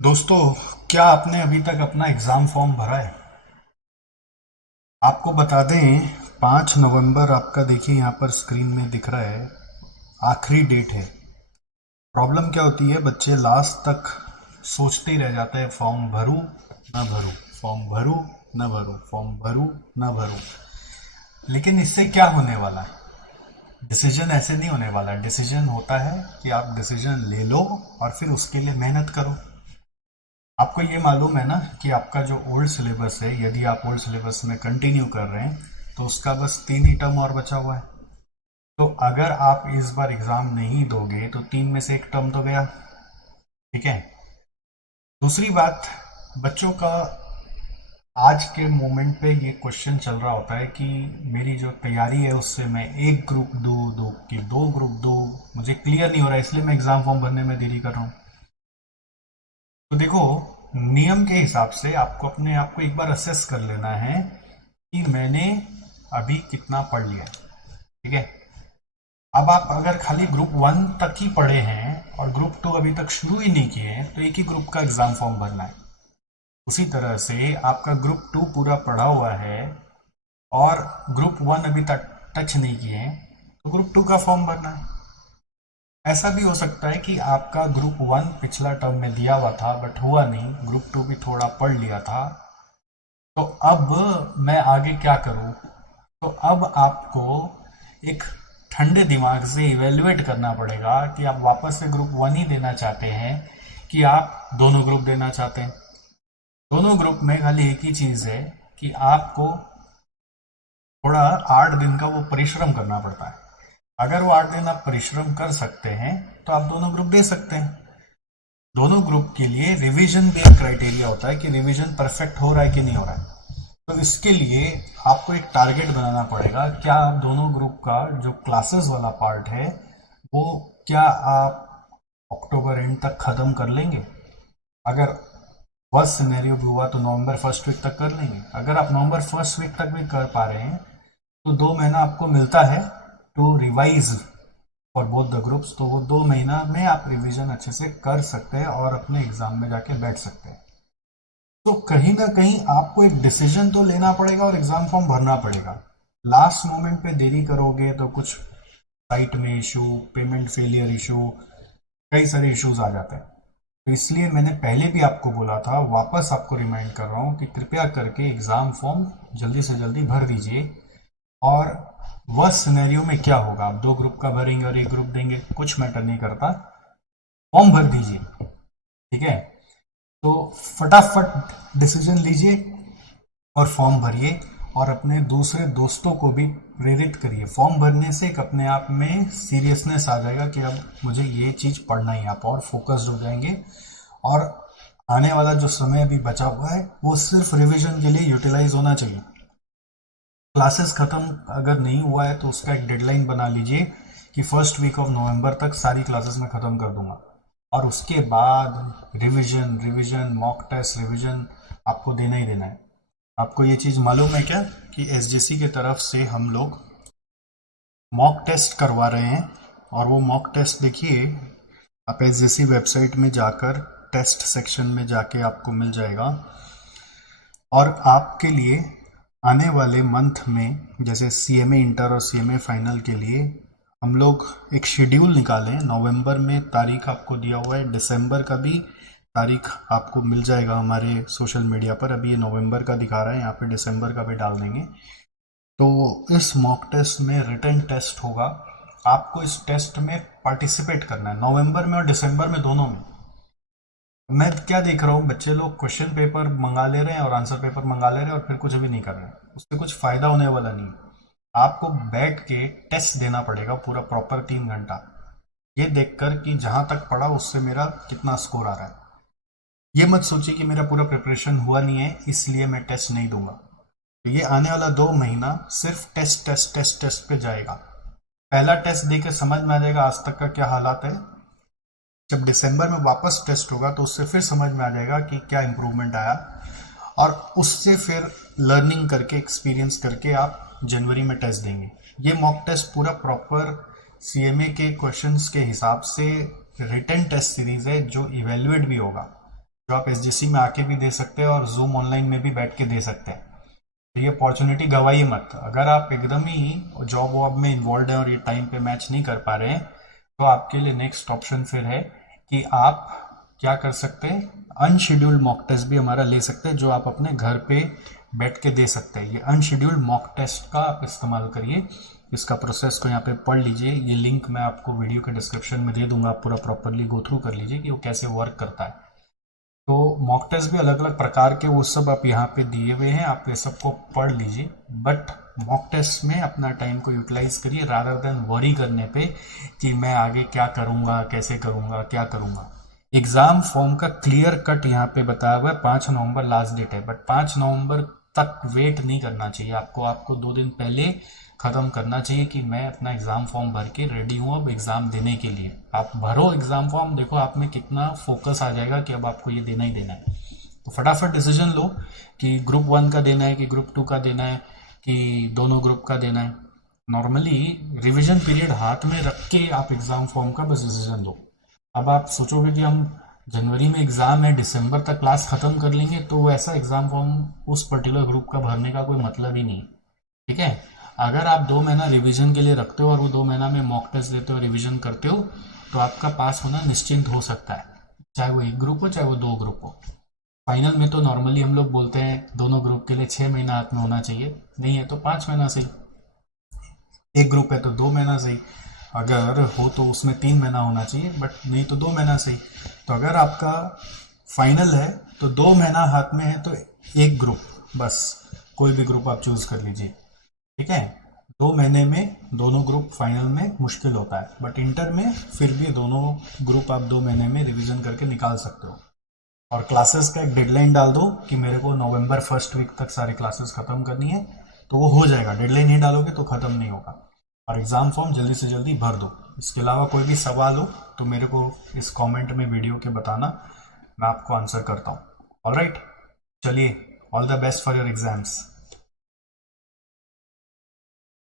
दोस्तों, क्या आपने अभी तक अपना एग्ज़ाम फॉर्म भरा है? आपको बता दें, 5 नवंबर आपका देखिए यहाँ पर स्क्रीन में दिख रहा है, आखिरी डेट है। प्रॉब्लम क्या होती है, बच्चे लास्ट तक सोचते ही रह जाते हैं, फॉर्म भरूं ना भरूं, फॉर्म भरूं ना भरूं, फॉर्म भरूं ना भरूं। लेकिन इससे क्या होने वाला है? डिसीजन ऐसे नहीं होने वाला है। डिसीजन होता है कि आप डिसीजन ले लो और फिर उसके लिए मेहनत करो। आपको ये मालूम है ना कि आपका जो ओल्ड सिलेबस है, यदि आप ओल्ड सिलेबस में कंटिन्यू कर रहे हैं तो उसका बस 3 ही टर्म और बचा हुआ है। तो अगर आप इस बार एग्जाम नहीं दोगे तो 3 में से 1 टर्म तो गया। ठीक है। दूसरी बात, बच्चों का आज के मोमेंट पे ये क्वेश्चन चल रहा होता है कि मेरी जो तैयारी है उससे मैं एक ग्रुप दूँ, दो कि 2 ग्रुप दूँ, मुझे क्लियर नहीं हो रहा है, इसलिए मैं एग्जाम फॉर्म भरने में देरी कर रहा हूँ। तो देखो, नियम के हिसाब से आपको अपने आप को एक बार असेस कर लेना है कि मैंने अभी कितना पढ़ लिया है। ठीक है। अब आप अगर खाली ग्रुप 1 तक ही पढ़े हैं और ग्रुप 2 अभी तक शुरू ही नहीं किए हैं तो एक ही ग्रुप का एग्जाम फॉर्म भरना है। उसी तरह से आपका ग्रुप 2 पूरा पढ़ा हुआ है और ग्रुप 1 अभी तक टच नहीं किए हैं तो ग्रुप 2 का फॉर्म भरना है। ऐसा भी हो सकता है कि आपका ग्रुप 1 पिछला टर्म में दिया हुआ था बट हुआ नहीं, ग्रुप 2 भी थोड़ा पढ़ लिया था। तो अब मैं आगे क्या करूं? तो अब आपको एक ठंडे दिमाग से इवेल्युएट करना पड़ेगा कि आप वापस से ग्रुप 1 ही देना चाहते हैं कि आप दोनों ग्रुप देना चाहते हैं। दोनों ग्रुप में खाली एक ही चीज है कि आपको थोड़ा 8 दिन का वो परिश्रम करना पड़ता है। अगर वो 8 दिन आप परिश्रम कर सकते हैं तो आप दोनों ग्रुप दे सकते हैं। दोनों ग्रुप के लिए रिवीजन भी एक क्राइटेरिया होता है कि रिवीजन परफेक्ट हो रहा है कि नहीं हो रहा है। तो इसके लिए आपको एक टारगेट बनाना पड़ेगा, क्या आप दोनों ग्रुप का जो क्लासेस वाला पार्ट है वो क्या आप अक्टूबर एंड तक खत्म कर लेंगे? अगर वर्स्ट सिनेरियो भी हुआ तो नवंबर फर्स्ट वीक तक कर लेंगे। अगर आप नवंबर फर्स्ट वीक तक भी कर पा रहे हैं तो 2 महीना आपको मिलता है to revise for both the groups. तो वो 2 महीना में आप रिवीजन अच्छे से कर सकते हैं और अपने एग्जाम में जाके बैठ सकते हैं। तो कहीं ना कहीं आपको एक डिसीजन तो लेना पड़ेगा और एग्जाम फॉर्म भरना पड़ेगा। लास्ट मोमेंट पे देरी करोगे तो कुछ साइट में इशू, पेमेंट फेलियर इशू, कई सारे इश्यूज आ जाते हैं। तो इसलिए मैंने पहले भी आपको बोला था, वापस आपको रिमाइंड कर रहा हूँ कि कृपया करके एग्जाम फॉर्म जल्दी से जल्दी भर दीजिए। और वर्स्ट सिनेरियो में क्या होगा, आप 2 ग्रुप का भरेंगे और एक ग्रुप देंगे, कुछ मैटर नहीं करता, फॉर्म भर दीजिए। ठीक है। तो फटाफट डिसीजन लीजिए और फॉर्म भरिए और अपने दूसरे दोस्तों को भी प्रेरित करिए। फॉर्म भरने से एक अपने आप में सीरियसनेस आ जाएगा कि अब मुझे ये चीज़ पढ़ना ही, आप और फोकस्ड हो जाएंगे। और आने वाला जो समय अभी बचा हुआ है वो सिर्फ रिवीजन के लिए यूटिलाइज होना चाहिए। क्लासेस खत्म अगर नहीं हुआ है तो उसका एक डेडलाइन बना लीजिए कि फर्स्ट वीक ऑफ नवंबर तक सारी क्लासेस मैं खत्म कर दूंगा। और उसके बाद revision revision mock test revision आपको देना ही देना है। आपको ये चीज़ मालूम है क्या कि एसजीसी की तरफ से हम लोग मॉक टेस्ट करवा रहे हैं? और वो मॉक टेस्ट देखिए, आप एसजीसी वेबसाइट में जाकर टेस्ट सेक्शन में जाके आपको मिल जाएगा। और आपके लिए आने वाले मंथ में, जैसे सीएमए इंटर और सीएमए फाइनल के लिए हम लोग एक शेड्यूल निकालें। नवंबर में तारीख आपको दिया हुआ है, दिसंबर का भी तारीख आपको मिल जाएगा हमारे सोशल मीडिया पर। अभी ये नवंबर का दिखा रहा है, यहाँ पे दिसंबर का भी डाल देंगे। तो इस मॉक टेस्ट में रिटन टेस्ट होगा। आपको इस टेस्ट में पार्टिसिपेट करना है, नवंबर में और दिसंबर में, दोनों में। मैं क्या देख रहा हूँ, बच्चे लोग क्वेश्चन पेपर मंगा ले रहे हैं और आंसर पेपर मंगा ले रहे हैं और फिर कुछ भी नहीं कर रहे हैं। उससे कुछ फायदा होने वाला नहीं। आपको बैठ के टेस्ट देना पड़ेगा पूरा प्रॉपर 3 घंटा, ये देखकर कि जहां तक पढ़ा उससे मेरा कितना स्कोर आ रहा है। ये मत सोचिए कि मेरा पूरा प्रिपरेशन हुआ नहीं है इसलिए मैं टेस्ट नहीं दूंगा। तो ये आने वाला 2 महीना सिर्फ टेस्ट टेस्ट टेस्ट टेस्ट पे जाएगा। पहला टेस्ट देकर समझ में आ जाएगा आज तक का क्या हालात है। जब दिसंबर में वापस टेस्ट होगा तो उससे फिर समझ में आ जाएगा कि क्या इम्प्रूवमेंट आया। और उससे फिर लर्निंग करके, एक्सपीरियंस करके आप जनवरी में टेस्ट देंगे। ये मॉक टेस्ट पूरा प्रॉपर सीएमए के क्वेश्चंस के हिसाब से रिटन टेस्ट सीरीज है जो इवेल्युएट भी होगा। जो आप एसजीसी में आके भी दे सकते हैं और जूम ऑनलाइन में भी बैठ के दे सकते हैं। तो ये अपॉर्चुनिटी गवाइए मत। अगर आप एकदम ही जॉब वॉब में इन्वॉल्व हैं और ये टाइम पे मैच नहीं कर पा रहे हैं, तो आपके लिए नेक्स्ट ऑप्शन फिर है कि आप क्या कर सकते हैं, अनशेड्यूल्ड मॉक टेस्ट भी हमारा ले सकते हैं, जो आप अपने घर पे बैठ के दे सकते हैं। ये अनशेड्यूल्ड मॉक टेस्ट का आप इस्तेमाल करिए। इसका प्रोसेस को यहाँ पे पढ़ लीजिए, ये लिंक मैं आपको वीडियो के डिस्क्रिप्शन में दे दूंगा, आप पूरा प्रॉपरली गो थ्रू कर लीजिए कि वो कैसे वर्क करता है। तो मॉक टेस्ट भी अलग अलग प्रकार के वो सब आप यहाँ पे दिए हुए हैं, आप ये सबको पढ़ लीजिए। बट मॉक टेस्ट में अपना टाइम को यूटिलाइज करिए रादर देन वरी करने पे कि मैं आगे क्या करूँगा, कैसे करूँगा, क्या करूँगा। एग्ज़ाम फॉर्म का क्लियर कट यहाँ पे बताया हुआ है, 5 नवंबर लास्ट डेट है, बट 5 नवंबर तक वेट नहीं करना चाहिए आपको 2 दिन पहले ख़त्म करना चाहिए कि मैं अपना एग्ज़ाम फॉर्म भर के रेडी हूँ अब एग्ज़ाम देने के लिए। आप भरो एग्ज़ाम फॉर्म, देखो आप में कितना फोकस आ जाएगा कि अब आपको ये देना ही देना है। तो फटाफट डिसीजन लो कि ग्रुप 1 का देना है कि ग्रुप 2 का देना है कि दोनों ग्रुप का देना है। नॉर्मली रिवीजन पीरियड हाथ में रख के आप एग्ज़ाम फॉर्म का बस डिसीजन लो। अब आप सोचोगे कि हम जनवरी में एग्ज़ाम है, दिसंबर तक क्लास ख़त्म कर लेंगे, तो वैसा एग्ज़ाम फॉर्म उस पर्टिकुलर ग्रुप का भरने का कोई मतलब ही नहीं। ठीक है, अगर आप 2 महीना रिवीजन के लिए रखते हो और वो 2 महीना में मॉक टेस्ट देते हो, रिवीजन करते हो, तो आपका पास होना निश्चिंत हो सकता है, चाहे वो 1 ग्रुप हो चाहे वो 2 ग्रुप हो। फाइनल में तो नॉर्मली हम लोग बोलते हैं दोनों ग्रुप के लिए 6 महीना हाथ में होना चाहिए, नहीं है तो 5 महीना सही, 1 ग्रुप है तो 2 महीना सही, अगर हो तो उसमें 3 महीना होना चाहिए, बट नहीं तो 2 महीना सही। तो अगर आपका फाइनल है तो 2 महीना हाथ में है तो 1 ग्रुप, बस कोई भी ग्रुप आप चूज कर लीजिए। ठीक है, 2 महीने में दोनों ग्रुप फाइनल में मुश्किल होता है, बट इंटर में फिर भी दोनों ग्रुप आप 2 महीने में रिवीजन करके निकाल सकते हो। और क्लासेस का एक डेडलाइन डाल दो कि मेरे को नवंबर फर्स्ट वीक तक सारी क्लासेस खत्म करनी है, तो वो हो जाएगा। डेडलाइन नहीं डालोगे तो ख़त्म नहीं होगा। और एग्ज़ाम फॉर्म जल्दी से जल्दी भर दो। इसके अलावा कोई भी सवाल हो तो मेरे को इस कमेंट में वीडियो के बताना, मैं आपको आंसर करता हूँ। ऑलराइट, चलिए, all the best for your exams.